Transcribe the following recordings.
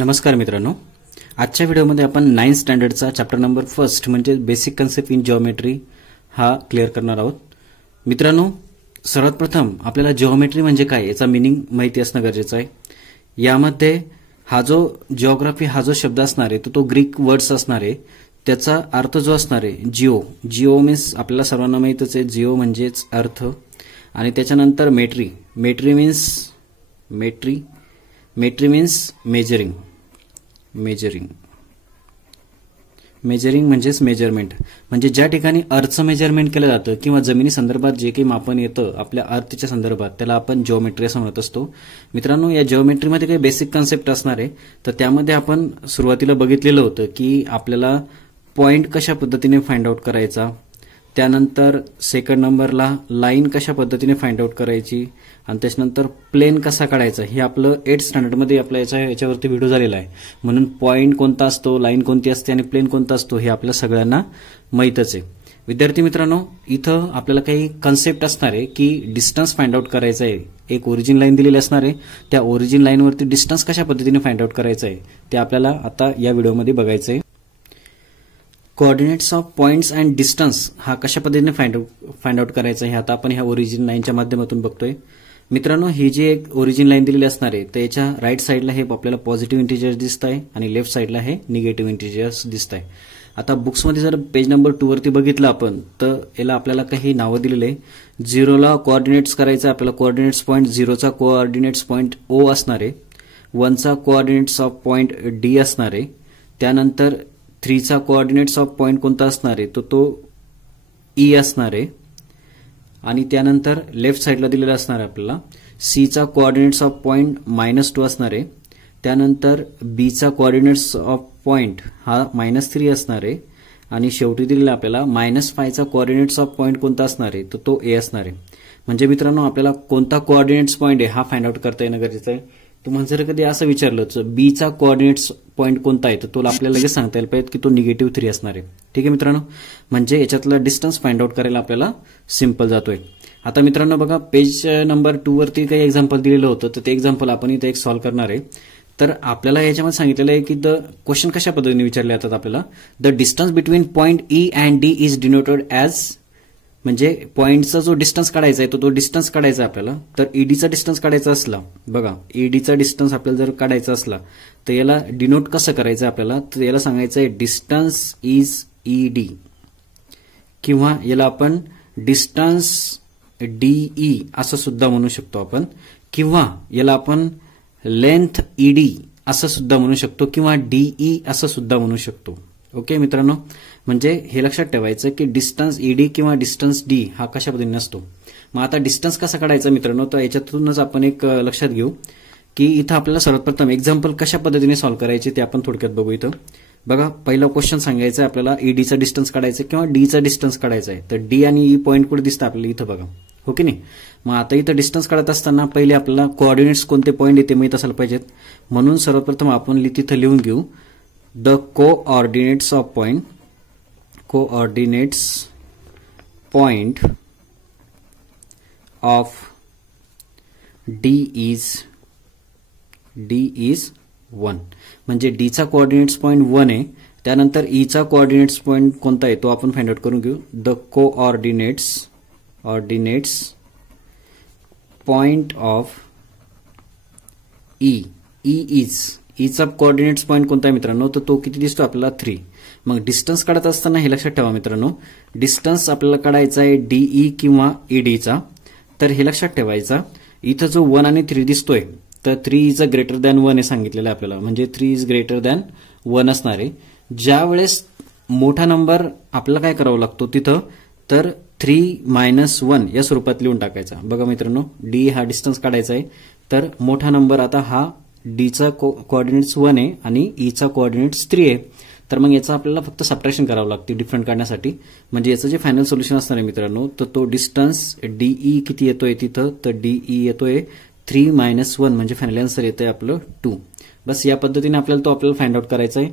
नमस्कार मित्रांनो, आजच्या व्हिडिओमध्ये आपण 9th स्टँडर्डचा चॅप्टर नंबर 1 म्हणजे बेसिक कन्सेप्ट इन जिओमेट्री हा क्लिअर करणार आहोत. मित्रांनो, सर्वात प्रथम आपल्याला जिओमेट्री म्हणजे काय याचा मीनिंग माहिती असणं गरजेचं आहे. यामध्ये हा जो जिओग्राफी हा जो शब्द असणार आहे तो ग्रीक वर्ड्स असणार आहे. त्याचा अर्थ जो असणार आहे जिओ मीन्स आपल्याला सर्वांना माहितच आहे, जिओ म्हणजेच अर्थ. आणि त्याच्यानंतर मेट्री मीन्स मेजरिंग म्हणजेच मेजरमेंट. म्हणजे ज्या ठिकाणी अर्थचं मेजरमेंट केलं जातं किंवा जमिनी संदर्भात जे काही मापन येतं आपल्या अर्थच्या संदर्भात त्याला आपण जिओमेट्री असं म्हणत असतो. मित्रांनो, या जिओमेट्रीमध्ये काही बेसिक कन्सेप्ट असणार आहे. तर त्यामध्ये आपण सुरुवातीला बघितलेलं होतं की आपल्याला पॉइंट कशा पद्धतीने फाइंड आउट करायचा, त्यानंतर सेकंड नंबरला लाईन कशा पद्धतीने फाइंड आउट करायची, आणि त्याच्यानंतर प्लेन कसा काढायचा. हे आपलं 8th स्टँडर्डमध्ये आपल्या याच्यावरती व्हिडिओ झालेला आहे. म्हणून पॉइंट कोणता असतो, लाईन कोणती असते आणि प्लेन कोणता असतो हे आपल्या सगळ्यांना माहीतच आहे. विद्यार्थी मित्रांनो, इथं आपल्याला काही कन्सेप्ट असणार आहे की डिस्टन्स फाइंड आउट करायचा आहे. एक ओरिजिन लाईन दिलेली असणार आहे, त्या ओरिजिन लाईनवरती डिस्टन्स कशा पद्धतीने फाइंड आउट करायचं आहे ते आपल्याला आता या व्हिडिओमध्ये बघायचं आहे. Coordinates of points and distance हा कशा पद्धतीने फाइंड आउट करायचा हे आता आपण ह्या ओरिजिन लाईनच्या माध्यमातून बघतोय. मित्रांनो, ही जी एक ओरिजिन लाईन दिलेली असणार आहे तर याच्या राईट साईडला हे आपल्याला पॉझिटिव्ह इंटिजर्स दिसत आहे आणि लेफ्ट साईडला हे निगेटिव्ह इंटिजर्स दिसत आहे. आता बुक्समध्ये जर पेज नंबर 2 वरती बघितलं आपण तर याला आपल्याला काही नावं दिलेले आहे. 0ला कोऑर्डिनेट्स करायचं आपल्याला कोऑर्डिनेट्स पॉईंट 0चा कोऑर्डिनेट्स पॉईंट O असणार आहे. 1चा कोऑर्डिनेट्स ऑफ पॉईंट D असणार आहे. त्यानंतर 3चा कोऑर्डिनेट्स ऑफ पॉईंट कोणता असणार आहे तो E असणार आहे. आणि त्यानंतर लेफ्ट साईडला दिलेला असणार आहे आपल्याला Cचा कोऑर्डिनेट्स ऑफ पॉईंट -2 असणार आहे. त्यानंतर Bचा कोऑर्डिनेट्स ऑफ पॉईंट हा -3 असणार आहे. आणि शेवटी दिलेला आपल्याला -5चा कोऑर्डिनेट्स ऑफ पॉईंट कोणता असणार आहे तो A असणार आहे. म्हणजे मित्रांनो, आपल्याला कोणता कोऑर्डिनेट्स पॉईंट आहे हा फाइंड आउट करता येणं गरजेचं आहे. तुम्हाला जर कधी असं विचारलं तर Bचा कोऑर्डिनेट्स पॉईंट कोणता आहे तर तो आपल्याला लगेच सांगता येईल पाहिजे की तो -3 असणार आहे. ठीक आहे मित्रांनो, म्हणजे याच्यातला डिस्टन्स फाइंड आउट करायला आपल्याला सिंपल जातोय. आता मित्रांनो बघा, पेज नंबर 2 वरती काही एक्झाम्पल दिलेलं होतं तर ते एक्झाम्पल आपण इथे एक सॉल्व्ह करणार आहे. तर आपल्याला याच्यामध्ये सांगितलेलं आहे की द क्वेश्चन कशा पद्धतीने विचारले जातात आपल्याला. The distance between point E and D is denoted as, म्हणजे पॉईंटचा जो डिस्टन्स काढायचा आहे तो डिस्टन्स काढायचा आपल्याला. तर ईडीचा डिस्टन्स काढायचा असला, बघा ईडीचा डिस्टन्स आपल्याला जर काढायचा असला तर याला डिनोट कसं करायचं आपल्याला, तर याला सांगायचं आहे डिस्टन्स इज ईडी, किंवा याला आपण डिस्टन्स डीई असं सुद्धा म्हणू शकतो आपण, किंवा याला आपण लेंथ ईडी असं सुद्धा म्हणू शकतो, किंवा डीई असं सुद्धा म्हणू शकतो. ओके मित्रांनो, म्हणजे हे लक्षात ठेवायचं की डिस्टन्स ईडी किंवा डिस्टन्स डी हा कशा पद्धतीने असतो. मग आता डिस्टन्स कसा काढायचा मित्रांनो, तर याच्यातूनच आपण एक लक्षात घेऊ की इथं आपल्याला सर्वप्रथम एक्झाम्पल कशा पद्धतीने सॉल्व्ह करायचे ते आपण थोडक्यात बघू. इथं बघा, पहिला क्वेश्चन सांगायचा आहे आपल्याला ईडीचा डिस्टन्स काढायचा किंवा डीचा डिस्टन्स काढायचा आहे. तर डी आणि ई पॉईंट कुठे दिसतं आपल्याला इथं बघा, हो की नाही. मग आता इथं डिस्टन्स काढत असताना पहिले आपल्याला कोऑर्डिनेट्स कोणते पॉईंट येते माहित असायला पाहिजेत. म्हणून सर्वप्रथम आपण तिथं लिहून घेऊ the coordinates of point of D is 1. म्हणजे डीचा कोऑर्डिनेट्स पॉईंट 1 आहे. त्यानंतर ईचा कोऑर्डिनेट्स पॉईंट कोणता आहे तो आपण फाइंड आउट करून घेऊ. The coordinates point of Icha coordinates point कोणता आहे मित्रांनो, तर तो किती दिसतो आपल्याला 3. मग डिस्टन्स काढत असताना हे लक्षात ठेवा मित्रांनो, डिस्टन्स आपल्याला काढायचा आहे डीई किंवा ईडीचा. तर हे लक्षात ठेवायचा, इथं जो 1 आणि 3 दिसतोय तर 3 इज ग्रेटर दॅन 1 हे सांगितलेलं आहे आपल्याला, म्हणजे 3 इज ग्रेटर दॅन 1 असणार आहे. ज्या वेळेस मोठा नंबर आपल्याला काय करावं लागतो तिथं, तर 3 - 1 या स्वरूपात लिहून टाकायचा. बघा मित्रांनो, डी हा डिस्टन्स काढायचा आहे. तर मोठा नंबर आता हा डीचा कोऑर्डिनेट्स 1 आहे आणि ईचा कोऑर्डिनेट्स 3 आहे. तर मग याचं आपल्याला फक्त सबट्रॅक्शन करावं लागते डिफरंट काढण्यासाठी. म्हणजे याचं जे फायनल सोल्युशन असणार आहे मित्रांनो, तर तो डिस्टन्स डीई किती येतोय तिथं, तर डीई येतोय 3 - 1, म्हणजे फायनल आन्सर येतोय आपलं 2. बस या पद्धतीने आपल्याला फाइंड आउट करायचा आहे.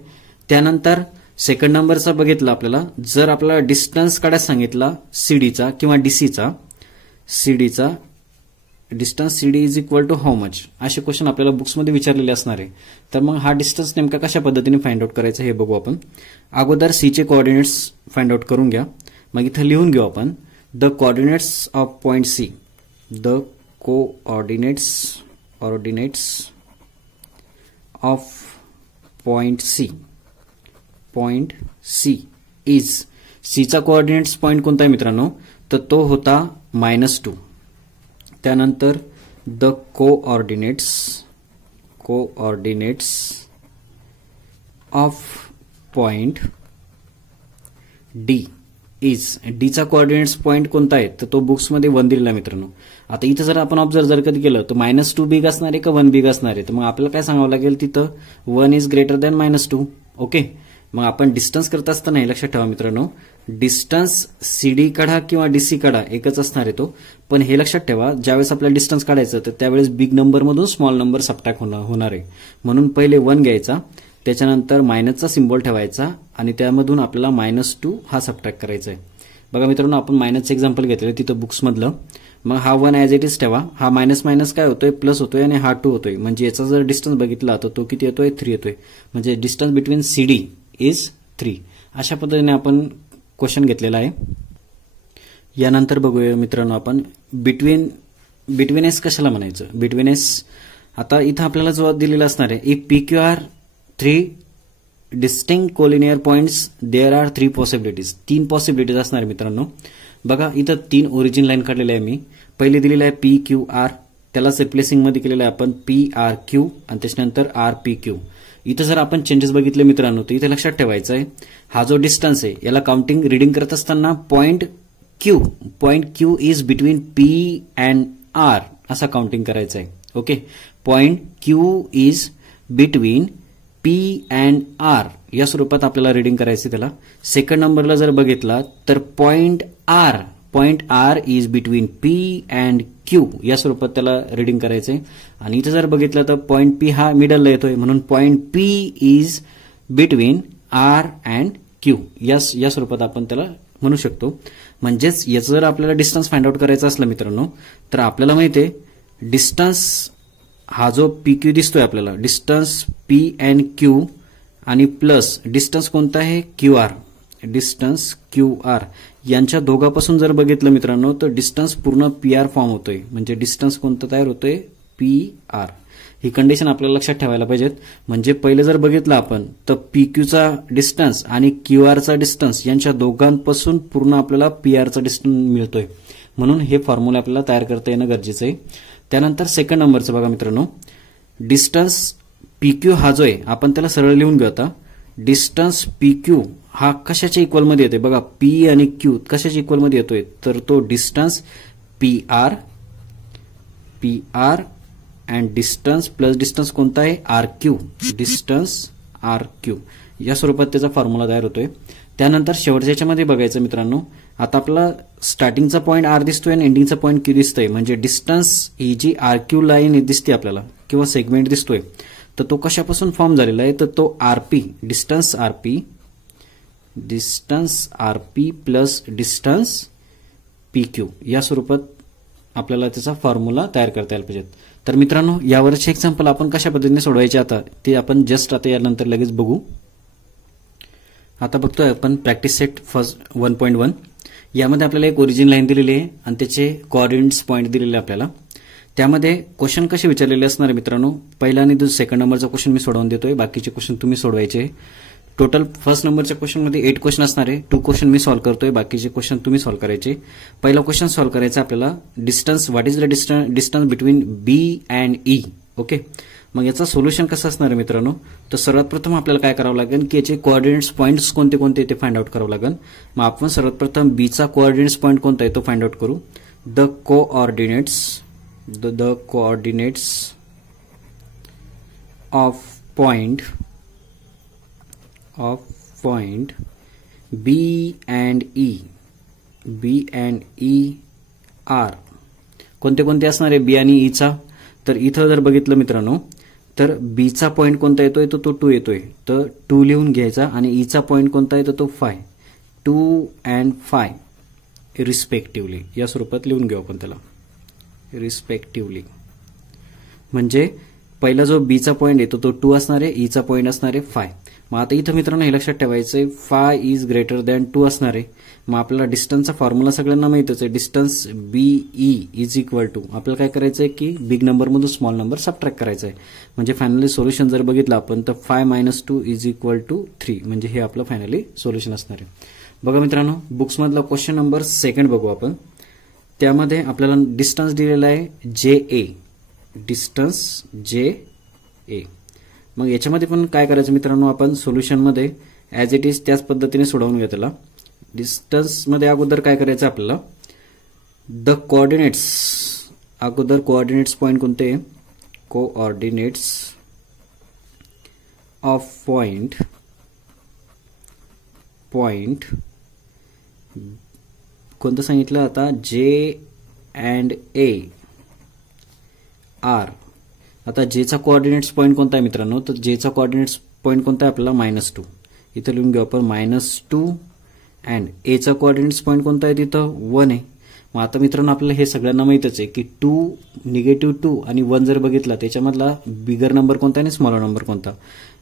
त्यानंतर सेकंड नंबरचा बघितला आपल्याला, जर आपल्याला डिस्टन्स काढायला सांगितला सीडीचा किंवा डीसीचा, distance CD is equal to how much, असे क्वेश्चन आपल्याला बुक्समध्ये विचारलेले असणार आहे. तर मग हा डिस्टन्स नेमका कशा पद्धतीने फाइंड आउट करायचा हे बघू आपण. अगोदर C चे कोऑर्डिनेट्स फाइंड आउट करून घ्या. मग इथं लिहून घेऊ आपण the coordinates of point C. The coordinates of point C is, Cचा कोऑर्डिनेट्स पॉइंट कोणता आहे मित्रांनो, तर तो होता -2. त्यानंतर the coordinates of point D is, Dचा कोऑर्डिनेट्स पॉइंट कोणता आहे तर तो बुक्समध्ये 1 दिलेला मित्रांनो. आता इथं जर आपण ऑब्झर्व जर कधी केलं तर -2 बिग असणार आहे का 1 बिग असणार आहे, तर मग आपल्याला काय सांगावं लागेल तिथं 1 इज ग्रेटर दॅन -2. ओके. मग आपण डिस्टन्स करत असताना हे लक्षात ठेवा मित्रांनो, डिस्टन्स CD काढा किंवा DC काढा एकच असणार आहे तो. पण हे लक्षात ठेवा ज्यावेळेस आपल्याला डिस्टन्स काढायचं तर त्यावेळेस बिग नंबर मधून स्मॉल नंबर सबट्रॅक्ट होणार आहे. म्हणून पहिले 1 घ्यायचा, त्याच्यानंतर मायनसचा सिम्बॉल ठेवायचा आणि त्यामधून आपल्याला -2 हा सबट्रॅक्ट करायचा आहे. बघा मित्रांनो, आपण मायनसचं एक्झाम्पल घेतलेलं तिथं बुक्समधलं. मग हा 1 ॲज इट इज ठेवा, हा मायनस मायनस काय होतोय प्लस होतोय आणि हा 2 होतोय. म्हणजे याचा जर डिस्टन्स बघितला तर तो किती येतोय 3 येतोय. म्हणजे डिस्टन्स बिटवीन CD इज 3. अशा पद्धतीने आपण क्वेश्चन घेतलेला आहे. यानंतर बघूया मित्रांनो आपण बिटवीन कशाला म्हणायचं. बिटवीन आता इथं आपल्याला जो दिलेला असणार आहे, if PQ are 3 distinct collinear points there are 3 possibilities. 3 possibilities असणार आहे मित्रांनो. बघा इथं 3 ओरिजिन लाईन काढलेले आहे मी. पहिली दिलेली आहे PQR, त्यालाच रिप्लेसिंग मध्ये केलेलं आहे आपण PRQ आणि त्याच्यानंतर RPQ. इथं जर आपण चेंजेस बघितले मित्रांनो तर इथे लक्षात ठेवायचं आहे, हा जो डिस्टन्स आहे याला काउंटिंग रीडिंग करत असताना point Q is between P and R असा काउंटिंग करायचं आहे. Okay. Point Q is between P and R या स्वरूपात आपल्याला रीडिंग करायचं त्याला. सेकंड नंबरला जर बघितला तर point R is between P and Q या स्वरूपात त्याला रीडिंग करायचंय. आणि इथे जर बघितलं तर पॉइंट P हा मिडलला येतोय, म्हणून point P is between R and Q या स्वरूपात आपण त्याला म्हणू शकतो. म्हणजेच याचं जर आपल्याला डिस्टन्स फाइंड आउट करायचा असला मित्रांनो तर आपल्याला माहितीये डिस्टन्स हा जो PQ दिसतोय आपल्याला, डिस्टन्स P अँड Q आणि प्लस डिस्टन्स कोणता आहे QR, डिस्टन्स QR यांच्या दोघांपासून जर बघितलं मित्रांनो तर डिस्टन्स पूर्ण PR फॉर्म होतोय. म्हणजे डिस्टन्स कोणतं तयार होतोय PR. ही कंडिशन आपल्याला लक्षात ठेवायला पाहिजेत. म्हणजे पहिले जर बघितलं आपण तर PQचा डिस्टन्स आणि QRचा डिस्टन्स यांच्या दोघांपासून पूर्ण आपल्याला PRचा डिस्टन्स मिळतोय. म्हणून हे फॉर्म्युला आपल्याला तयार करता येणं गरजेचं आहे. त्यानंतर सेकंड नंबरचं बघा मित्रांनो, डिस्टन्स PQ हा जो आहे आपण त्याला सरळ लिहून घेऊ. आता डिस्टन्स PQ हा कशाच्या इक्वलमध्ये येतोय बघा, P आणि Q कशाच्या इक्वलमध्ये येतोय तर तो distance PR and distance plus distance कोणता आहे RQ, डिस्टन्स RQ या स्वरूपात त्याचा फॉर्म्युला तयार होतोय. त्यानंतर शेवटच्या याच्यामध्ये बघायचं मित्रांनो, आता आपला स्टार्टिंगचा पॉईंट R दिसतोय आणि एंडिंगचा पॉईंट Q दिसतोय. म्हणजे डिस्टन्स ही जी RQ लाईन दिसते आपल्याला किंवा सेगमेंट दिसतोय तर तो कशापासून फॉर्म झालेला आहे तर तो RP, distance RP plus distance PQ या स्वरूपात आपल्याला त्याचा फॉर्म्युला तयार करता यायला पाहिजे. तर मित्रांनो यावरचे एक्झाम्पल आपण कशा पद्धतीने सोडवायचे आता ते आपण जस्ट आता यानंतर लगेच बघू. आता बघतोय आपण प्रॅक्टिस सेट फर्स्ट 1.1. यामध्ये आपल्याला एक ओरिजिन लाईन दिलेली आहे आणि त्याचे कोऑर्डिनेट्स पॉईंट दिलेले आपल्याला. त्यामध्ये क्वेश्चन कसे विचारलेले असणार आहे मित्रांनो, पहिला आणि सेकंड नंबरचा क्वेश्चन मी सोडवून देतोय, बाकीचे क्वेश्चन तुम्ही सोडवायचे. टोटल फर्स्ट नंबरच्या क्वेश्चनमध्ये 8 क्वेश्चन असणार आहे. 2 क्वेश्चन मी सॉल्व्ह करतोय, बाकीचे क्वेश्चन तुम्ही सॉल्व्ह करायचे. पहिला क्वेश्चन सॉल्व्ह करायचा आपल्याला, distance what is the distance between B and E. Okay. मग याचा सोल्युशन कसं असणार आहे मित्रांनो, तर सर्वात प्रथम आपल्याला काय करावं लागेल की याचे कोऑर्डिनेट्स पॉईंट्स कोणते कोणते ते फाइंड आउट करावं लागेल. मग आपण सर्वात प्रथम B चा कोऑर्डिनेट्स पॉईंट कोणता आहे तो फाइंड आउट करू. The coordinates of point B and E are कोणते कोणते असणार आहे B आणि E चा, तर इथं जर बघितलं मित्रांनो तर B चा पॉईंट कोणता येतोय तो 2 येतोय, तर 2 लिहून घ्यायचा. आणि E चा पॉईंट कोणता आहे तो 5, 2 and 5 रिस्पेक्टिव्हली या स्वरूपात लिहून घेऊ आपण त्याला. रिस्पेक्टिव्हली. म्हणजे पहिला जो बी चा पॉईंट आहे तो 2 असणार आहे, ई चा पॉईंट असणार आहे 5. मग आता इथं मित्रांनो हे लक्षात ठेवायचंय 5 इज ग्रेटर दॅन 2 असणार आहे. मग आपल्याला डिस्टन्सचा फॉर्म्युला सगळ्यांना माहितच आहे. Distance B E is equal to आपल्याला काय करायचंय की बिग नंबर मधून स्मॉल नंबर सबट्रॅक्ट करायचा आहे. म्हणजे फायनली सोल्युशन जर बघितलं आपण तर 5 - 2 इज इक्वल टू 3. म्हणजे हे आपलं फायनली सोल्युशन असणार आहे. बघा मित्रांनो बुक्स मधला क्वेश्चन नंबर 2 बघू आपण. त्यामध्ये आपल्याला डिस्टन्स दिलेला आहे JA. Distance JA. मग याच्यामध्ये पण काय करायचं मित्रांनो आपण सोल्युशन मध्ये ऍज इट इज त्याच पद्धतीने सोडवून घ्या त्याला. डिस्टन्स मध्ये अगोदर काय करायचं आपल्याला द कोऑर्डिनेट्स अगोदर कोऑर्डिनेट्स पॉइंट कोणते कोऑर्डिनेट्स ऑफ पॉइंट कोणतं सांगितलं आता J and A आर. आता जेचा कोऑर्डिनेट्स पॉइंट कोणता आहे मित्रांनो तर जेचा कोऑर्डिनेट्स पॉइंट कोणता आहे आपल्याला -2. इथं लिहून घेऊ आपण -2 अँड एचा कोऑर्डिनेट्स पॉइंट कोणता आहे तिथं 1 आहे. मग आता मित्रांनो आपल्याला हे सगळ्यांना माहितच आहे की 2 -2 आणि 1 जर बघितला त्याच्यामधला बिगर नंबर कोणता आणि स्मॉलर नंबर कोणता.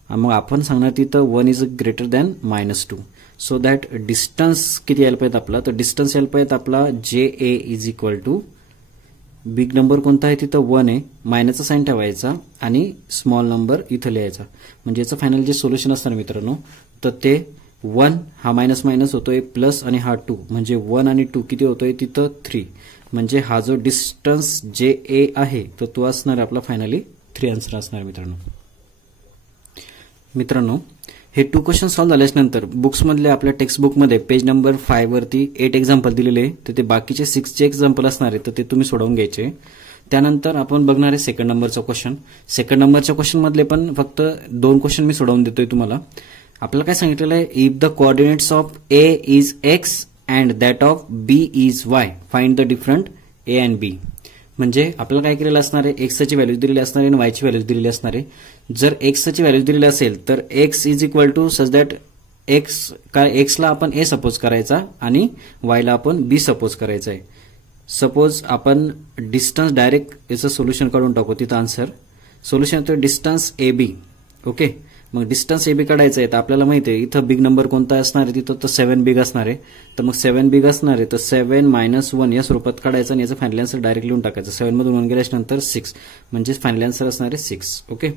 मग आपण सांगणार तिथं 1 is greater than -2. So that distance किती यायला पाहिजे आपला तर डिस्टन्स यायला पाहिजे आपला JA is equal to big number कोणता आहे तिथं 1 आहे, मायनसचा साइन ठेवायचा आणि स्मॉल नंबर इथं लिहायचा. म्हणजे याचं फायनल जे सोल्युशन असणार मित्रांनो तर ते 1 हा मायनस होतोय प्लस आणि हा 2 म्हणजे 1 आणि 2 किती होतोय तिथं 3. म्हणजे हा जो डिस्टन्स JA आहे तर तो असणार आपला फायनली 3 आन्सर असणार मित्रांनो हे 2 क्वेश्चन सॉल्व्ह झाल्यानंतर बुक्स मधले आपल्या टेक्स्ट बुक मध्ये पेज नंबर 5 वरती 8 एक्झाम्पल दिलेले तर ते बाकीचे 6 चे एक्झाम्पल असणार आहे तर ते तुम्ही सोडवून घ्यायचे. त्यानंतर आपण बघणार आहे सेकंड नंबरचा क्वेश्चन. सेकंड नंबरच्या क्वेश्चन मधले पण फक्त 2 क्वेश्चन मी सोडवून देतोय तुम्हाला. आपल्याला काय सांगितलेलं आहे if the coordinates of A is X and that of B is Y find the different A and B. म्हणजे आपल्याला काय केलेलं असणार आहे X ची व्हॅल्यूज दिलेली असणार आहे आणि Y ची व्हॅल्यूज दिलेली असणार आहे. जर X ची व्हॅल्यूज दिलेली असेल तर X is equal to such that X ला आपण A सपोज करायचा आणि Y ला आपण B सपोज करायचा आहे. सपोज आपण डिस्टन्स डायरेक्ट याचं सोल्युशन काढून टाकू. तिथं आन्सर सोल्युशन येतो डिस्टन्स AB. ओके मग डिस्टन्स AB काढायचं आहे तर आपल्याला माहिती आहे इथं बिग नंबर कोणता असणार आहे तिथं तर 7 बिग असणार आहे. तर मग 7 बिग असणार आहे तर 7 - 1 या स्वरूपात काढायचं आणि याचं फायनल आन्सर डायरेक्ट लिहून टाकायचं. 7 मधून 1 गेल्यानंतर 6 म्हणजे फायनल आन्सर असणार आहे 6. ओके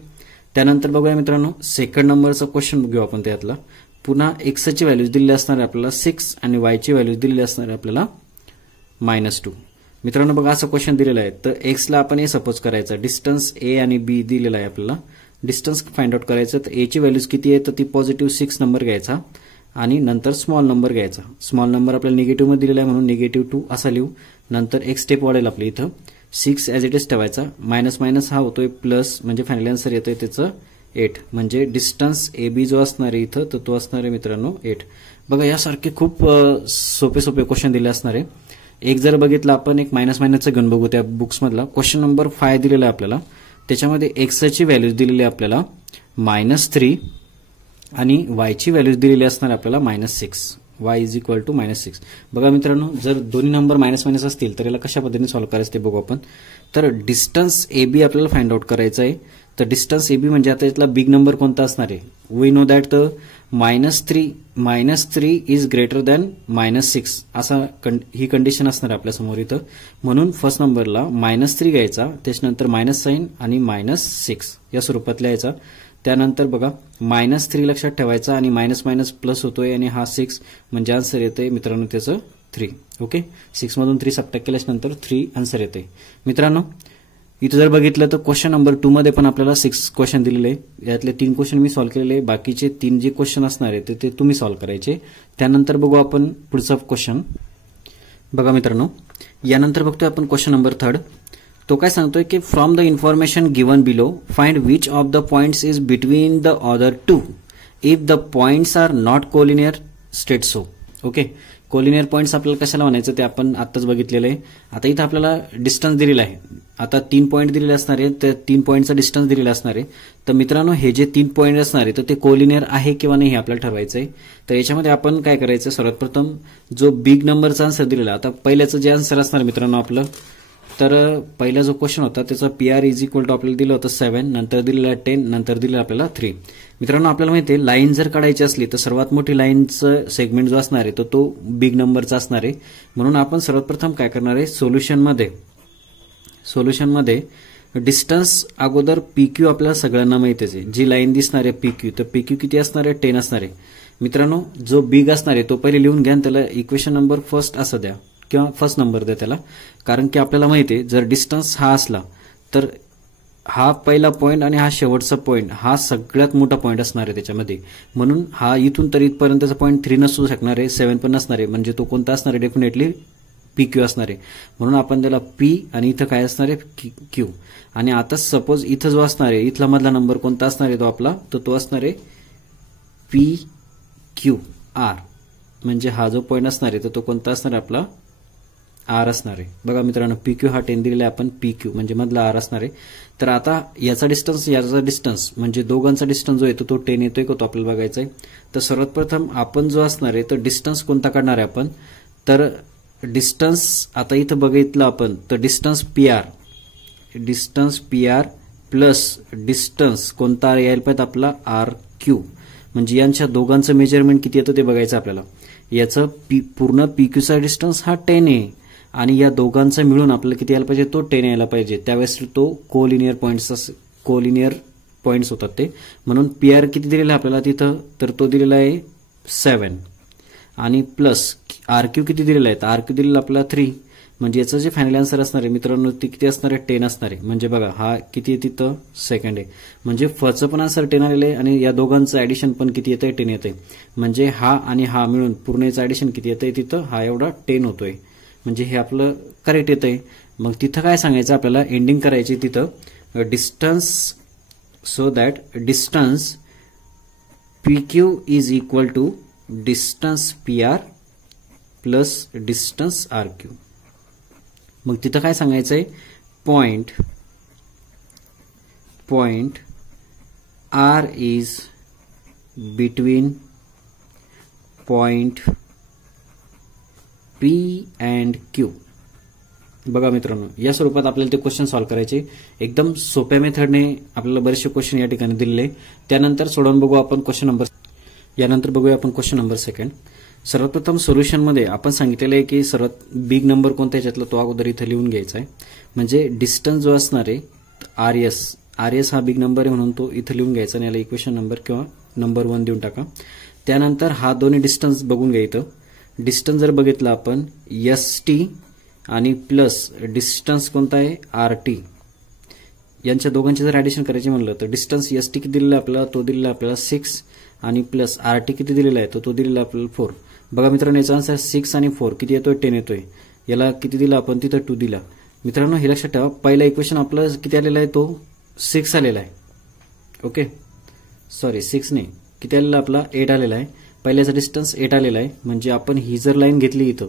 त्यानंतर बघूया मित्रांनो सेकंड नंबरचा क्वेश्चन घेऊ आपण. त्यातला पुन्हा X ची व्हॅल्यूज दिलेली असणार आहे आपल्याला 6 आणि Y ची व्हॅल्यूज दिलेली असणार आहे आपल्याला -2. मित्रांनो बघा असं क्वेश्चन दिलेलं आहे तर X ला आपण A सपोज करायचा. डिस्टन्स A आणि B दिलेला आहे आपल्याला. डिस्टन्स फाइंड आउट करायचं तर A ची व्हॅल्यूज किती आहे तर ती पॉझिटिव्ह 6 नंबर घ्यायचा आणि नंतर स्मॉल नंबर घ्यायचा. स्मॉल नंबर आपल्याला निगेटिव्ह मध्ये दिलेला आहे म्हणून -2 असा लिहू. नंतर एक स्टेप वाढेल आपली इथं 6 ऍज इट इज ठेवायचा. मायनस हा होतोय प्लस म्हणजे फायनल आन्सर येतोय त्याचं 8. म्हणजे डिस्टन्स AB जो असणार आहे इथं तर तो असणार आहे मित्रांनो 8. बघा यासारखे खूप सोपे क्वेश्चन दिले असणार आहे. एक जर बघितलं आपण एक मायनसचा गण बघू त्या बुक्स मधला क्वेश्चन नंबर 5 दिलेला आहे आपल्याला. त्याच्यामध्ये X ची व्हॅल्यूज दिलेली आहे आपल्याला -3 आणि Y ची व्हॅल्यूज दिलेली असणार आपल्याला -6. Y is equal to -6. बघा मित्रांनो जर दोन्ही नंबर मायनस असतील तर याला कशा पद्धतीने सॉल्व्ह करायचं ते बघू आपण. तर डिस्टन्स AB आपल्याला फाइंड आउट करायचं आहे. तर डिस्टन्स AB म्हणजे आता यातला बिग नंबर कोणता असणार आहे. We know that the -3 is greater than -6 असा ही कंडिशन असणार आहे आपल्या समोर इथं. म्हणून फर्स्ट नंबरला -3 घ्यायचा त्याच्यानंतर मायनस साइन आणि -6 या स्वरूपात लिहायचा. त्यानंतर बघा -3 लक्षात ठेवायचा आणि मायनस प्लस होतोय आणि हा 6 म्हणजे आन्सर येतोय मित्रांनो त्याचं 3. ओके 6 मधून 3 सबट्रॅक्ट केल्यानंतर 3 आन्सर येते. मित्रांनो इथं जर बघितलं तर क्वेश्चन नंबर 2 मध्ये पण आपल्याला 6 क्वेश्चन दिलेले. यातले 3 क्वेश्चन मी सॉल्व्ह केलेले. बाकीचे 3 जे क्वेश्चन असणार आहेत ते तुम्ही सॉल्व्ह करायचे. त्यानंतर बघू आपण पुढचा क्वेश्चन. बघा मित्रांनो यानंतर बघतोय आपण क्वेश्चन नंबर 3. तो काय सांगतोय की from the information given below find which of the points is between the other two if the points are not collinear state so. Okay collinear points आपल्याला कशाला म्हणायचं ते आपण आत्ताच बघितलेलं आहे. आता इथं आपल्याला डिस्टन्स दिलेला आहे. आता 3 पॉईंट दिलेले असणार आहे तर 3 पॉईंटचा डिस्टन्स दिलेला असणार आहे. तर मित्रांनो हे जे 3 पॉईंट असणार आहे तर ते कोलिनियर आहे किंवा नाही हे आपल्याला ठरवायचं आहे. तर याच्यामध्ये आपण काय करायचं सर्वात प्रथम जो बिग नंबरचा आन्सर दिलेला आता पहिल्याचं जे आन्सर असणार मित्रांनो आपलं तर पहिला जो क्वेश्चन होता त्याचा PR इज इक्वल टू आपल्याला दिलं होतं 7, नंतर दिलेला 10, नंतर दिलेला आपल्याला 3. मित्रांनो आपल्याला माहिती आहे लाईन जर काढायची असली तर सर्वात मोठी लाईनचं सेगमेंट जो असणार आहे तो बिग नंबरचा असणार आहे. म्हणून आपण सर्वात प्रथम काय करणार आहे, सोल्युशनमध्ये डिस्टन्स अगोदर PQ आपल्याला सगळ्यांना माहितीच आहे. जी लाईन दिसणार आहे PQ, तर PQ किती असणार आहे, 10 असणार आहे. मित्रांनो जो बिग असणार आहे तो पहिले लिहून घ्या आणि त्याला इक्वेशन नंबर फर्स्ट असं द्या किंवा फर्स्ट नंबर द्या त्याला, कारण की आपल्याला माहिती आहे जर डिस्टन्स हा असला तर हा पहिला पॉईंट आणि हा शेवटचा पॉईंट हा सगळ्यात मोठा पॉईंट असणार आहे त्याच्यामध्ये. म्हणून हा इथून तर इथपर्यंतचा पॉईंट 3 नसू शकणार आहे, 7 पण नसणार आहे. म्हणजे तो कोणता असणार आहे, डेफिनेटली PQ असणार आहे. म्हणून आपण त्याला P आणि इथं काय असणार आहे, Q. आणि आता सपोज इथं जो असणार आहे इथला मधला नंबर कोणता असणार आहे तो आपला, तर तो असणार आहे PQR. म्हणजे हा जो पॉईंट असणार आहे तर तो कोणता असणार आहे आपला, R असणार आहे. बघा मित्रांनो PQ हा 10 दिलेला आहे आपण, PQ म्हणजे मधला R असणार आहे. तर आता याचा डिस्टन्स म्हणजे दोघांचा डिस्टन्स जो येतो तो 10 येतोय का तो आपल्याला बघायचा आहे. तर सर्वात प्रथम आपण जो असणार आहे तर डिस्टन्स कोणता काढणार आहे आपण, तर डिस्टन्स आता इथं बघितलं आपण तर डिस्टन्स PR प्लस डिस्टन्स कोणता यायला पाहिजे आपला RQ. म्हणजे यांच्या दोघांचं मेजरमेंट किती येतं ते बघायचं आपल्याला. याचं पूर्ण PQचा डिस्टन्स हा 10 आहे आणि या दोघांचा मिळून आपल्याला किती यायला पाहिजे, तो 10 यायला पाहिजे. त्यावेळेस तो कोलिनियर पॉइंट्स होतात ते. म्हणून PR किती दिलेला आहे आपल्याला तिथं, तर तो दिलेला आहे 7 आणि प्लस RQ किती दिलेला आहे, तर RQ दिलेला आपल्याला 3. म्हणजे याचं जे फायनल आन्सर असणार आहे मित्रांनो ते किती असणार आहे, 10 असणार आहे. म्हणजे बघा हा किती आहे तिथं, सेकंड आहे. म्हणजे फर्स्टचं पण आन्सर 10 आलेलं आहे आणि या दोघांचं ऍडिशन पण किती येतंय, 10 येतंय. म्हणजे हा आणि हा मिळून पूर्ण याचं ऍडिशन किती येतंय तिथं, हा एवढा 10 होतोय. म्हणजे हे आपलं करेक्ट येतंय. मग तिथं काय सांगायचं आपल्याला, एंडिंग करायची तिथं distance, so that distance PQ is equal to distance PR plus distance RQ. मग तिथं काय सांगायचंय, point R is between point P and Q. बघा मित्रांनो या स्वरूपात आपल्याला ते क्वेश्चन सॉल्व्ह करायचे. एकदम सोप्या मेथडने आपल्याला बरेचसे क्वेश्चन या ठिकाणी दिलेले. त्यानंतर सोडवून बघू आपण क्वेश्चन नंबर, यानंतर बघूया आपण क्वेश्चन नंबर 2. सर्वप्रथम सोल्युशनमध्ये आपण सांगितलेलं आहे की सर्वात बिग नंबर कोणता याच्यातला तो अगोदर इथं लिहून घ्यायचा आहे. म्हणजे डिस्टन्स जो असणार आहे RS हा बिग नंबर आहे म्हणून तो इथं लिहून घ्यायचा आणि याला इक्वेशन नंबर किंवा नंबर 1 देऊन टाका. त्यानंतर हा दोन्ही डिस्टन्स बघून घ्या. इथं डिस्टन्स जर बघितलं आपण ST आणि प्लस डिस्टन्स कोणता आहे RT, यांच्या दोघांचे जर ऍडिशन करायचे म्हणलं तर डिस्टन्स ST किती दिलेला आपल्याला, तो दिलेला आपल्याला 6 आणि प्लस RT किती दिलेला आहे तो दिलेला आपल्याला 4. बघा मित्रांनो याचा आन्सर 6 आणि 4 किती येतोय, 10 येतोय. याला किती दिला आपण तिथं 2 दिला. मित्रांनो हे लक्षात ठेवा, पहिला इक्वेशन आपलं किती आलेला आहे, तो 6 आलेला आहे. ओके सॉरी 6 नाही, किती आलेला आपला 8 आलेला आहे. पहिल्याचा डिस्टन्स 8 आलेला आहे. म्हणजे आपण ही जर लाईन घेतली इथं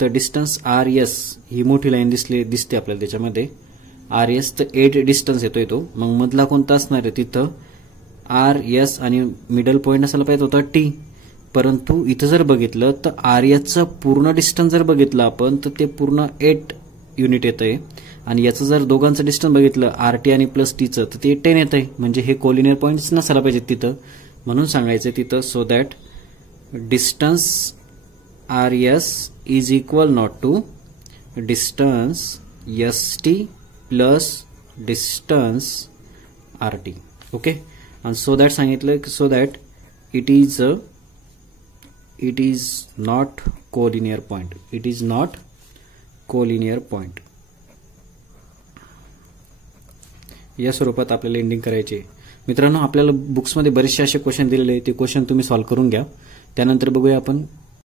तर डिस्टन्स RS ही मोठी लाईन दिसते आपल्याला त्याच्यामध्ये RS, तर 8 डिस्टन्स येतोय तो. मग मधला कोणता असणार आहे तिथं RS आणि मिडल पॉईंट असायला पाहिजे होता T. परंतु इथं जर बघितलं तर RSचं पूर्ण डिस्टन्स जर बघितलं आपण तर ते पूर्ण 8 युनिट येतंय आणि याचं जर दोघांचं डिस्टन्स बघितलं RT आणि प्लस Tचं तर ते 10 येतंय. म्हणजे हे कोलिनियर पॉईंट्स नसायला पाहिजेत तिथं. म्हणून सांगायचं तिथं, so that distance RS is equal not to distance ST plus distance RT. Okay, आणि सो दॅट सांगितलं, so that it is not collinear point. It is not collinear point. या स्वरूपात आपल्याला एंडिंग करायचे. मित्रांनो आपल्याला बुक्समध्ये बरेचसे असे क्वेश्चन दिलेले आहेत, ते क्वेश्चन तुम्ही सॉल्व्ह करून घ्या. त्यानंतर बघूया आपण